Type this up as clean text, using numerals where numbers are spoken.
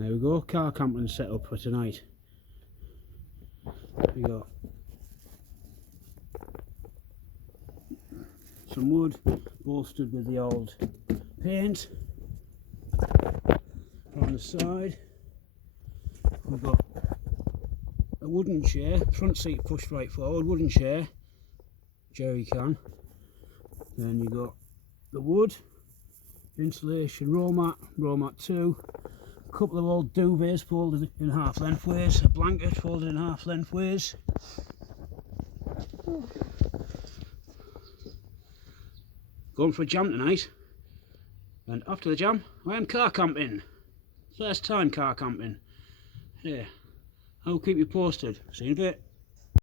There we go, car camping set up for tonight. We got some wood bolstered with the old paint. On the side we've got a wooden chair, front seat pushed right forward, wooden chair, jerry can. Then you got the wood, insulation, roll mat 2, a couple of old duvets folded in half lengthways, a blanket folded in half lengthways. Going for a jam tonight, and after the jam I am car camping. First time car camping. Yeah, I'll keep you posted. See you in a bit.